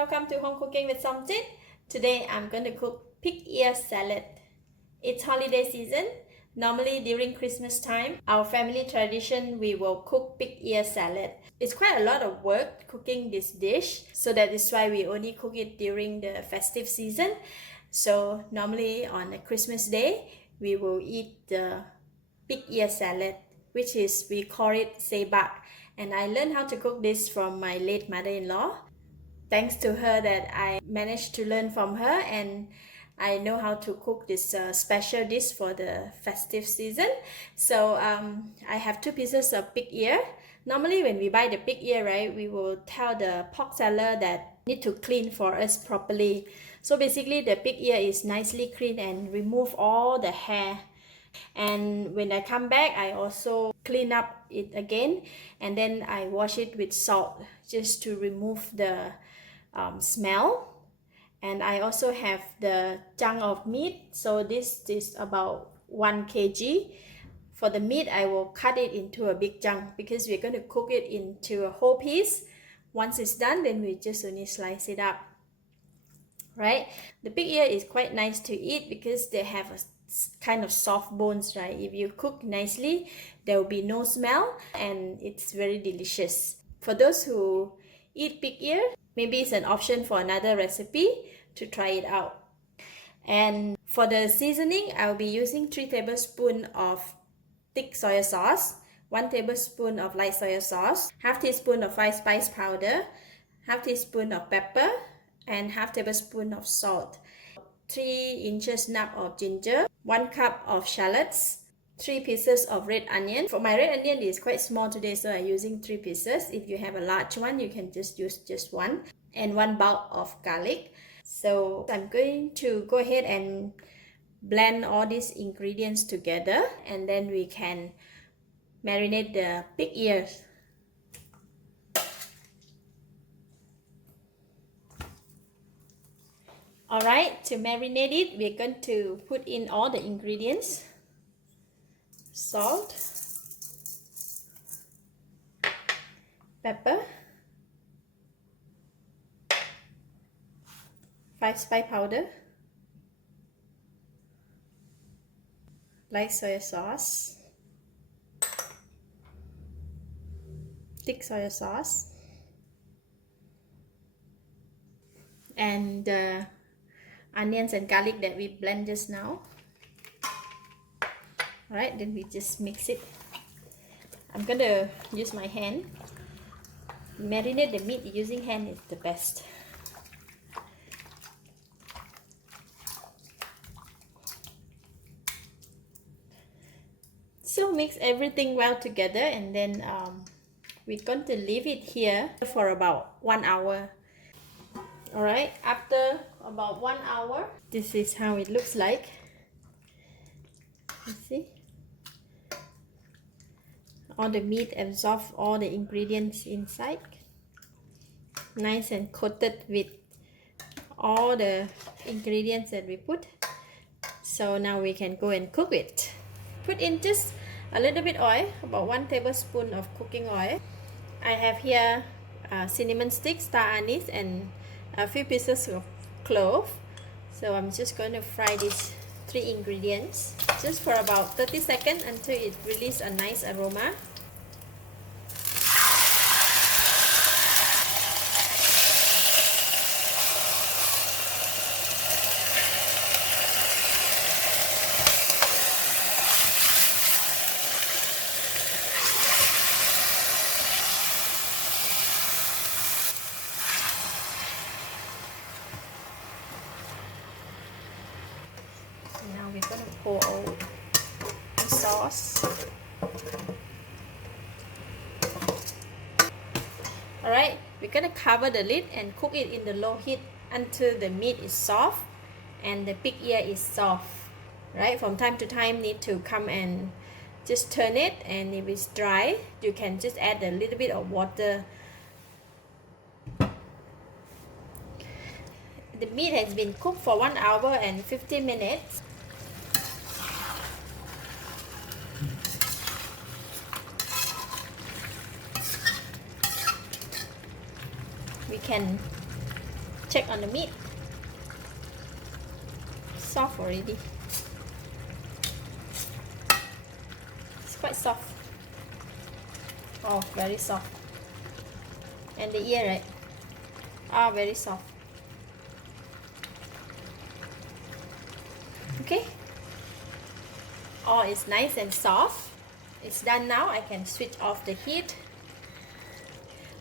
welcome to Home Cooking with Something. Today I'm going to cook pig ear salad. It's holiday season. Normally during Christmas time, our family tradition, we will cook pig ear salad. It's quite a lot of work cooking this dish, so that is why we only cook it during the festive season. So normally on a Christmas day, we will eat the pig ear salad, which is, we call it Sebak. And I learned how to cook this from my late mother-in-law. Thanks to her that I managed to learn from her, and I know how to cook this special dish for the festive season. So I have 2 pieces of pig ear. Normally when we buy the pig ear, right, we will tell the pork seller that need to clean for us properly. So basically the pig ear is nicely cleaned and remove all the hair. And when I come back, I also clean up it again, and then I wash it with salt just to remove the smell. And I also have the chunk of meat. So this is about 1 kg. For the meat, I will cut it into a big chunk because we're going to cook it into a whole piece. Once it's done, then we just only slice it up. Right? The pig ear is quite nice to eat because they have a kind of soft bones, right? If you cook nicely, there will be no smell and it's very delicious. For those who eat pig ear, maybe it's an option for another recipe to try it out. And for the seasoning, I'll be using 3 tablespoons of thick soy sauce, 1 tablespoon of light soy sauce, half teaspoon of 5 spice powder, half teaspoon of pepper, and half tablespoon of salt, 3 inches snap of ginger, 1 cup of shallots, 3 pieces of red onion. For my red onion is quite small today, so I'm using 3 pieces. If you have a large one, you can just use just 1, and 1 bulb of garlic. So I'm going to go ahead and blend all these ingredients together, and then we can marinate the pig ears. Alright, to marinate it, we're going to put in all the ingredients. Salt, pepper, 5 spice powder, light soy sauce, thick soy sauce, and the onions and garlic that we blend just now. Alright, then we just mix it. I'm gonna use my hand. Marinate the meat using hand is the best. So mix everything well together, and then we're going to leave it here for about 1 hour. Alright, after about 1 hour, this is how it looks like. You see? All the meat absorbs all the ingredients inside. Nice and coated with all the ingredients that we put. So now we can go and cook it. Put in just a little bit oil, about 1 tablespoon of cooking oil. I have here cinnamon sticks, star anise, and a few pieces of clove. So I'm just going to fry these 3 ingredients just for about 30 seconds until it releases a nice aroma. Now we're going to pour all the sauce. Alright, we're going to cover the lid and cook it in the low heat until the meat is soft and the pig ear is soft. Right, from time to time need to come and just turn it, and if it's dry, you can just add a little bit of water. The meat has been cooked for 1 hour and 50 minutes. We can Check on the meat. Soft already. It's quite soft. Oh, very soft. And the ear, right? Ah, very soft. Okay. All is nice and soft. It's done now. I can switch off the heat.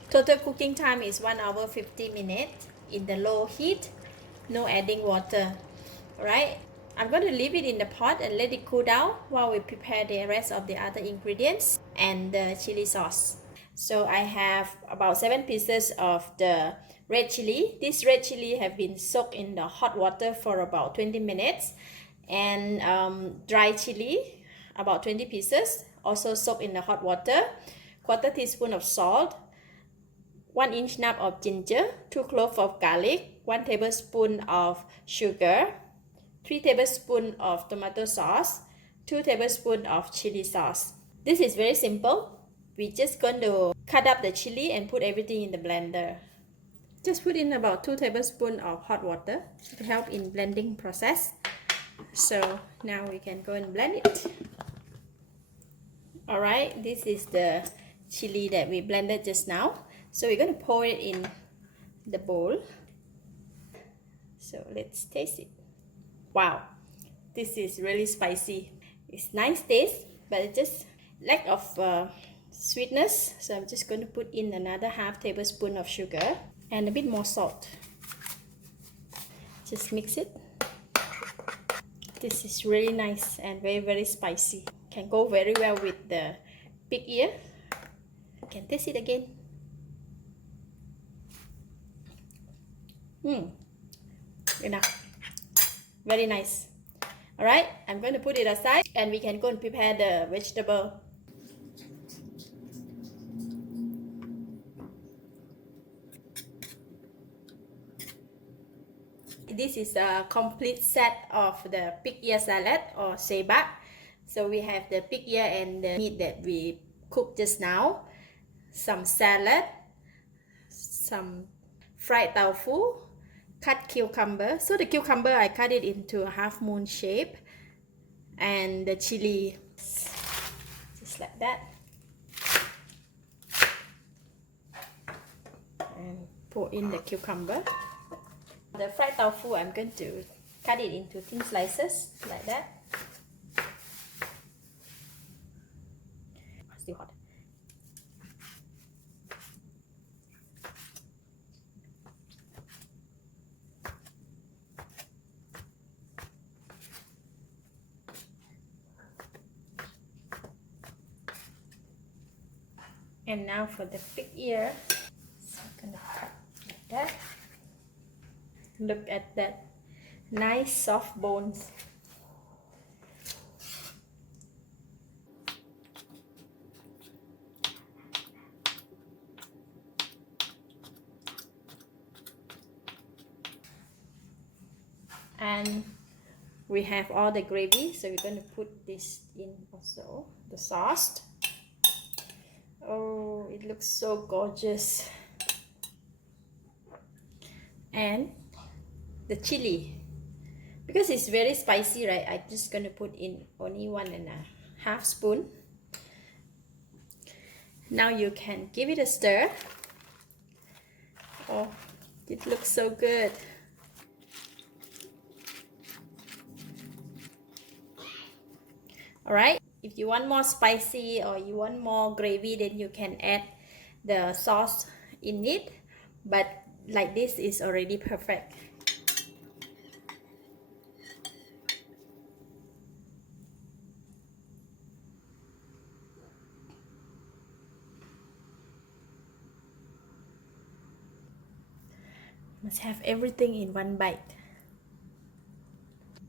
Total cooking time is 1 hour 50 minutes in the low heat. No adding water. Alright. I'm going to leave it in the pot and let it cool down while we prepare the rest of the other ingredients and the chili sauce. So I have about 7 pieces of the red chili. This red chili have been soaked in the hot water for about 20 minutes. And dry chili, about 20 pieces, also soaked in the hot water. 1/4 teaspoon of salt. 1 inch nub of ginger. 2 cloves of garlic. 1 tablespoon of sugar. 3 tablespoons of tomato sauce. 2 tablespoons of chili sauce. This is very simple. We're just going to cut up the chili and put everything in the blender. Just put in about 2 tablespoons of hot water to help in blending process. So now we can go and blend it. Alright, this is the chili that we blended just now. So we're going to pour it in the bowl. So let's taste it. Wow, this is really spicy. It's nice taste, but it's just lack of sweetness. So I'm just going to put in another half tablespoon of sugar and a bit more salt. Just mix it. This is really nice and very spicy. Can go very well with the pig ear. Can taste it again. Enough. Very nice. Alright, I'm going to put it aside and we can go and prepare the vegetable. This is a complete set of the pig ear salad or sebak. So we have the pig ear and the meat that we cooked just now, some salad, some fried tofu, cut cucumber. So the cucumber I cut it into a half moon shape, and the chili just like that, and pour in the cucumber. The fried tofu, I'm going to cut it into thin slices like that. Still hot. And now for the pig ear, so I'm gonna cut like that. Look at that nice soft bones. And we have all the gravy, so we're going to put this in also, the sauce. Oh, it looks so gorgeous. And the chili, because it's very spicy, right? I'm just going to put in only 1.5 spoon. Now you can give it a stir. Oh, it looks so good. Alright, if you want more spicy or you want more gravy, then you can add the sauce in it, but like this is already perfect. Must have everything in one bite.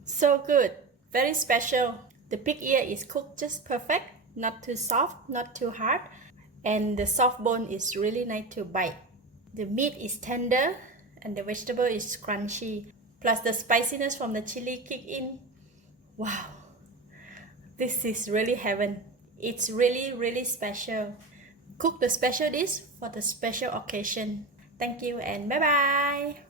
So good, very special. The pig ear is cooked just perfect, not too soft, not too hard, and the soft bone is really nice to bite. The meat is tender and the vegetable is crunchy, plus the spiciness from the chili kick in. Wow, this is really heaven. It's really special. Cook the special dish for the special occasion. Thank you and bye bye.